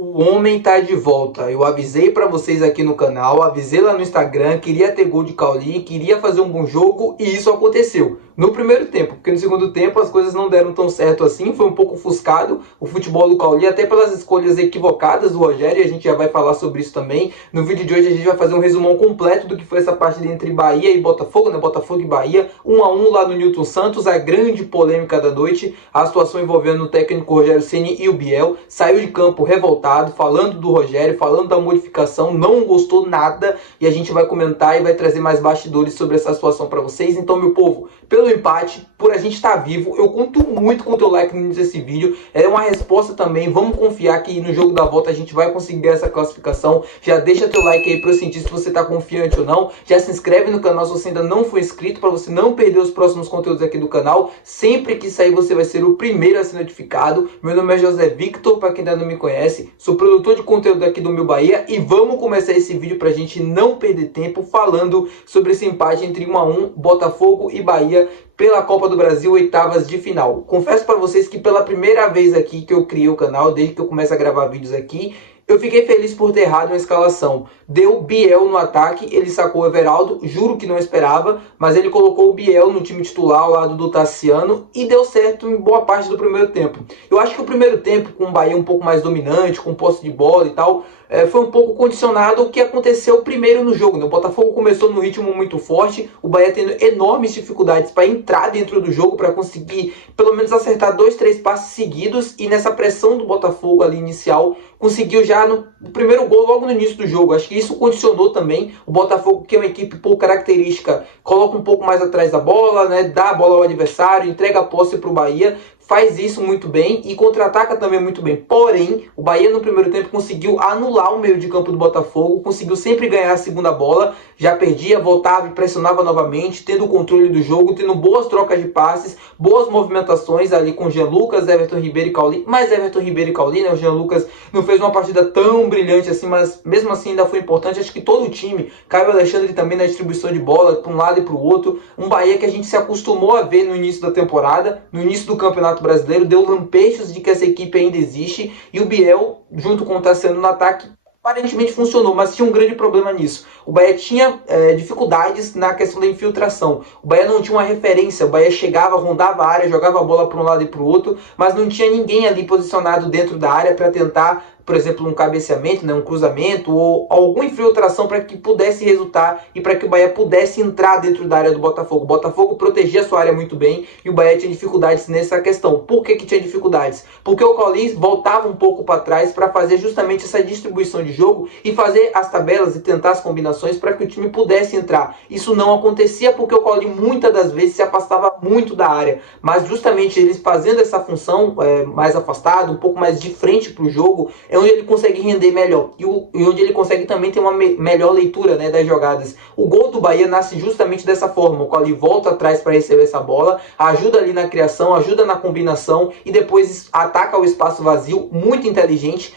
O homem tá de volta. Eu avisei pra vocês aqui no canal, avisei lá no Instagram, queria ter gol de Cauli, queria fazer um bom jogo e isso aconteceu. No primeiro tempo, porque no segundo tempo as coisas não deram tão certo assim, foi um pouco ofuscado o futebol do Cauli, até pelas escolhas equivocadas do Rogério, e a gente já vai falar sobre isso também. No vídeo de hoje a gente vai fazer um resumão completo do que foi essa partida entre Bahia e Botafogo, né? Botafogo e Bahia, 1-1 lá no Newton Santos, a grande polêmica da noite, a situação envolvendo o técnico Rogério Ceni e o Biel, saiu de campo revoltado, falando do Rogério, falando da modificação, não gostou nada, e a gente vai comentar e vai trazer mais bastidores sobre essa situação para vocês. Então, meu povo, pelo empate, por a gente estar vivo, eu conto muito com o teu like no início desse vídeo, é uma resposta também, vamos confiar que no jogo da volta a gente vai conseguir essa classificação. Já deixa teu like aí para eu sentir se você está confiante ou não, já se inscreve no canal se você ainda não for inscrito, para você não perder os próximos conteúdos aqui do canal. Sempre que sair você vai ser o primeiro a ser notificado. Meu nome é José Victor, para quem ainda não me conhece, sou produtor de conteúdo aqui do Meu Bahia e vamos começar esse vídeo para a gente não perder tempo falando sobre esse empate entre 1-1 Botafogo e Bahia pela Copa do Brasil, oitavas de final. Confesso para vocês que pela primeira vez aqui que eu criei o canal, desde que eu começo a gravar vídeos aqui, eu fiquei feliz por ter errado uma escalação. Deu Biel no ataque, ele sacou o Everaldo, juro que não esperava, mas ele colocou o Biel no time titular ao lado do Tassiano e deu certo em boa parte do primeiro tempo. Eu acho que o primeiro tempo, com o Bahia um pouco mais dominante, com posse de bola e tal, foi um pouco condicionado ao que aconteceu primeiro no jogo, né? O Botafogo começou num ritmo muito forte, o Bahia tendo enormes dificuldades para entrar dentro do jogo, para conseguir pelo menos acertar 2, 3 passes seguidos, e nessa pressão do Botafogo ali inicial, conseguiu já no primeiro gol logo no início do jogo. Acho que isso condicionou também o Botafogo, que é uma equipe por característica, coloca um pouco mais atrás da bola, né? Dá a bola ao adversário, entrega a posse para o Bahia, faz isso muito bem e contra-ataca também muito bem. Porém, o Bahia no primeiro tempo conseguiu anular o meio de campo do Botafogo, conseguiu sempre ganhar a segunda bola, já perdia, voltava e pressionava novamente, tendo o controle do jogo, tendo boas trocas de passes, boas movimentações ali com Jean Lucas, Everton Ribeiro e Cauli. Mas Everton Ribeiro e Cauli, né? O Jean Lucas não fez uma partida tão brilhante assim, mas mesmo assim ainda foi importante. Acho que todo o time, Caio Alexandre também na distribuição de bola, para um lado e para o outro. Um Bahia que a gente se acostumou a ver no início da temporada, no início do Campeonato Brasileiro, deu lampejos de que essa equipe ainda existe, e o Biel, junto com o Tassiano no ataque, aparentemente funcionou, mas tinha um grande problema nisso. O Bahia tinha dificuldades na questão da infiltração. O Bahia não tinha uma referência. O Bahia chegava, rondava a área, jogava a bola para um lado e para o outro, mas não tinha ninguém ali posicionado dentro da área para tentar, por exemplo, um cabeceamento, né, um cruzamento ou alguma infiltração para que pudesse resultar e para que o Bahia pudesse entrar dentro da área do Botafogo. O Botafogo protegia a sua área muito bem e o Bahia tinha dificuldades nessa questão. Por que tinha dificuldades? Porque o Cauli voltava um pouco para trás para fazer justamente essa distribuição de jogo e fazer as tabelas e tentar as combinações para que o time pudesse entrar. Isso não acontecia porque o Cauli muitas das vezes se afastava muito da área, mas justamente eles fazendo essa função mais afastado, um pouco mais de frente para o jogo, onde ele consegue render melhor e onde ele consegue também ter uma melhor leitura, né, das jogadas. O gol do Bahia nasce justamente dessa forma, o qual ele volta atrás para receber essa bola, ajuda ali na criação, ajuda na combinação e depois ataca o espaço vazio, muito inteligente,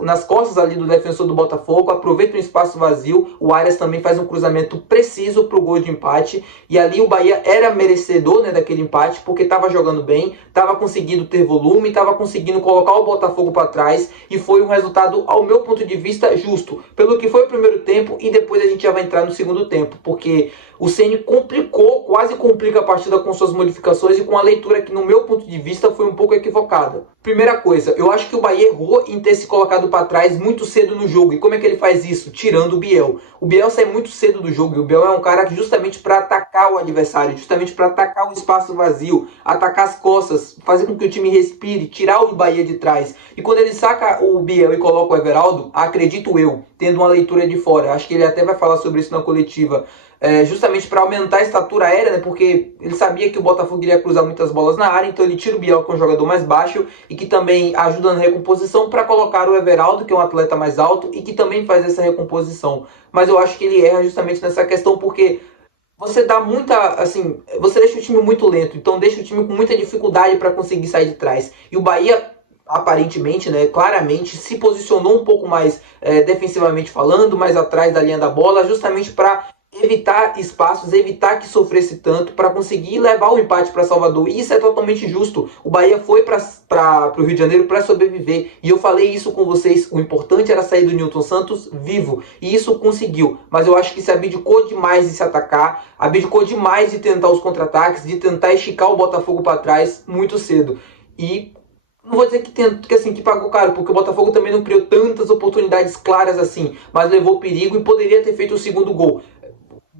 nas costas ali do defensor do Botafogo, aproveita um espaço vazio, o Arias também faz um cruzamento preciso para o gol de empate, e ali o Bahia era merecedor, né, daquele empate, porque estava jogando bem, estava conseguindo ter volume, estava conseguindo colocar o Botafogo para trás, e foi um resultado, ao meu ponto de vista, justo, pelo que foi o primeiro tempo, e depois a gente já vai entrar no segundo tempo, porque o Ceni quase complica a partida com suas modificações e com a leitura que, no meu ponto de vista, foi um pouco equivocada. Primeira coisa, eu acho que o Bahia errou em ter se colocado para trás muito cedo no jogo. E como é que ele faz isso? Tirando o Biel. O Biel sai muito cedo do jogo, e o Biel é um cara que justamente para atacar o adversário, justamente para atacar o espaço vazio, atacar as costas, fazer com que o time respire, tirar o Bahia de trás. E quando ele saca o Biel e coloca o Everaldo, acredito eu, tendo uma leitura de fora, acho que ele até vai falar sobre isso na coletiva, justamente para aumentar a estatura aérea, né, porque ele sabia que o Botafogo iria cruzar muitas bolas na área, então ele tira o Biel, que é um jogador mais baixo e que também ajuda na recomposição, para colocar o Everaldo, que é um atleta mais alto e que também faz essa recomposição. Mas eu acho que ele erra justamente nessa questão, porque você dá muita, assim, você deixa o time muito lento, então deixa o time com muita dificuldade para conseguir sair de trás. E o Bahia, aparentemente, né, claramente se posicionou um pouco mais defensivamente falando, mais atrás da linha da bola, justamente para evitar espaços, evitar que sofresse tanto para conseguir levar o empate para Salvador. E isso é totalmente justo. O Bahia foi para o Rio de Janeiro para sobreviver. E eu falei isso com vocês. O importante era sair do Nilton Santos vivo. E isso conseguiu. Mas eu acho que se abdicou demais de se atacar, abdicou demais de tentar os contra-ataques, de tentar esticar o Botafogo para trás muito cedo. E não vou dizer que pagou caro, porque o Botafogo também não criou tantas oportunidades claras assim, mas levou perigo e poderia ter feito o segundo gol.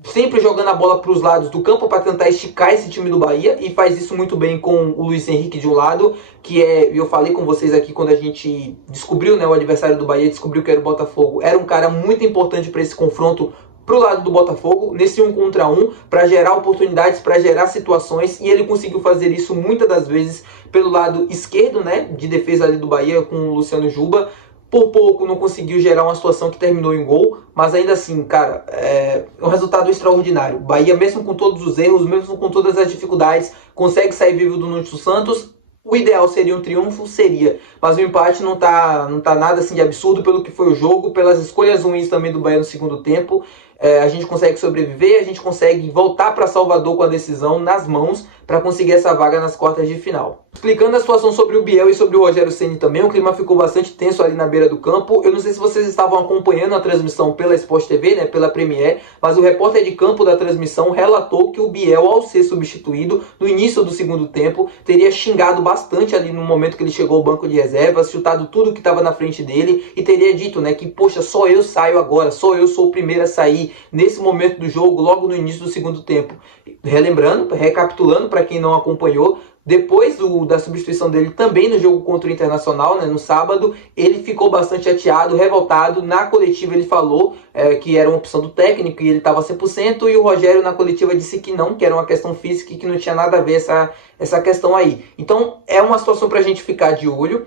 Sempre jogando a bola para os lados do campo para tentar esticar esse time do Bahia, e faz isso muito bem com o Luiz Henrique de um lado, que eu falei com vocês aqui quando a gente descobriu, né, o adversário do Bahia, descobriu que era o Botafogo, era um cara muito importante para esse confronto pro lado do Botafogo, nesse 1 contra 1, para gerar oportunidades, para gerar situações, e ele conseguiu fazer isso muitas das vezes pelo lado esquerdo, né, de defesa ali do Bahia com o Luciano Juba. Por pouco não conseguiu gerar uma situação que terminou em gol, mas ainda assim, cara, é um resultado extraordinário. Bahia, mesmo com todos os erros, mesmo com todas as dificuldades, consegue sair vivo do Nilton Santos. O ideal seria um triunfo, seria, mas o empate não tá nada assim de absurdo pelo que foi o jogo, pelas escolhas ruins também do Bahia no segundo tempo. A gente consegue sobreviver, a gente consegue voltar para Salvador com a decisão nas mãos para conseguir essa vaga nas quartas de final. Explicando a situação sobre o Biel e sobre o Rogério Ceni também, o clima ficou bastante tenso ali na beira do campo. Eu não sei se vocês estavam acompanhando a transmissão pela Sport TV, né, pela Premier, mas o repórter de campo da transmissão relatou que o Biel, ao ser substituído no início do segundo tempo, teria xingado bastante ali no momento que ele chegou ao banco de reservas, chutado tudo que estava na frente dele e teria dito, né, que poxa, só eu saio agora, só eu sou o primeiro a sair nesse momento do jogo, logo no início do segundo tempo. Relembrando, recapitulando para quem não acompanhou, depois da substituição dele também no jogo contra o Internacional, né, no sábado, ele ficou bastante chateado, revoltado. Na coletiva ele falou que era uma opção do técnico e ele estava 100%, e o Rogério na coletiva disse que não, que era uma questão física e que não tinha nada a ver essa questão aí. Então é uma situação para a gente ficar de olho.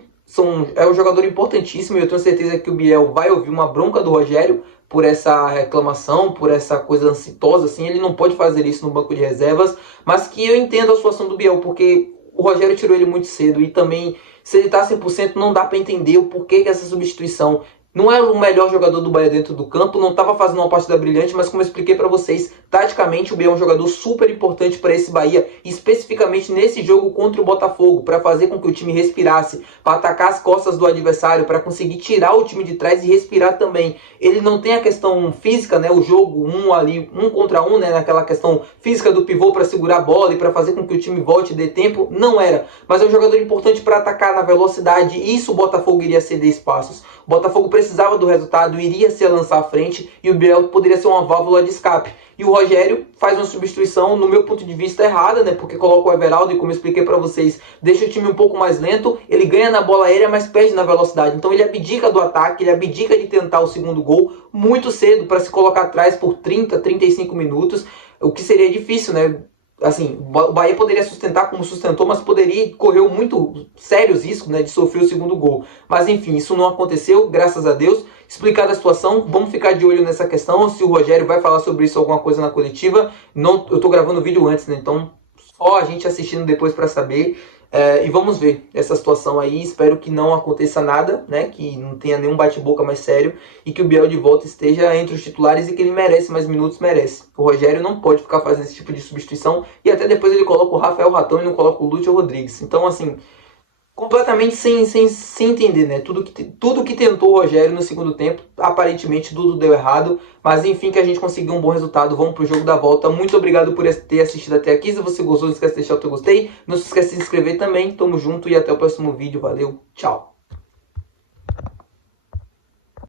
É um jogador importantíssimo e eu tenho certeza que o Biel vai ouvir uma bronca do Rogério por essa reclamação, por essa coisa ansitosa, assim. Ele não pode fazer isso no banco de reservas, mas que eu entendo a situação do Biel, porque o Rogério tirou ele muito cedo e também, se ele tá 100%, não dá para entender o porquê que essa substituição. Não é o melhor jogador do Bahia dentro do campo, não estava fazendo uma partida brilhante, mas como eu expliquei para vocês, taticamente o Biel é um jogador super importante para esse Bahia, especificamente nesse jogo contra o Botafogo, para fazer com que o time respirasse, para atacar as costas do adversário, para conseguir tirar o time de trás e respirar também. Ele não tem a questão física, né, o jogo 1 contra 1, né, naquela questão física do pivô para segurar a bola e para fazer com que o time volte e dê tempo, não era, mas é um jogador importante para atacar na velocidade, e isso o Botafogo iria ceder espaços. O Botafogo precisava do resultado, iria se lançar à frente e o Biel poderia ser uma válvula de escape. E o Rogério faz uma substituição, no meu ponto de vista, errada, né? Porque coloca o Everaldo e, como eu expliquei para vocês, deixa o time um pouco mais lento, ele ganha na bola aérea, mas perde na velocidade. Então ele abdica do ataque, ele abdica de tentar o segundo gol muito cedo para se colocar atrás por 30, 35 minutos, o que seria difícil, né? Assim, o Bahia poderia sustentar como sustentou, mas correu muito sérios riscos, né, de sofrer o segundo gol. Mas enfim, isso não aconteceu, graças a Deus. Explicada a situação, vamos ficar de olho nessa questão, se o Rogério vai falar sobre isso alguma coisa na coletiva. Não, eu tô gravando o vídeo antes, né, então só a gente assistindo depois para saber. E vamos ver essa situação aí, espero que não aconteça nada, né, que não tenha nenhum bate-boca mais sério e que o Biel de volta esteja entre os titulares e que ele merece mais minutos, merece. O Rogério não pode ficar fazendo esse tipo de substituição e até depois ele coloca o Rafael Ratão e não coloca o Lúcio Rodrigues. Então, assim, completamente sem entender, né? Tudo que tentou o Rogério no segundo tempo, aparentemente tudo deu errado, mas enfim que a gente conseguiu um bom resultado. Vamos pro jogo da volta. Muito obrigado por ter assistido até aqui. Se você gostou, não esquece de deixar o teu gostei. Não se esquece de se inscrever também. Tamo junto e até o próximo vídeo. Valeu, tchau!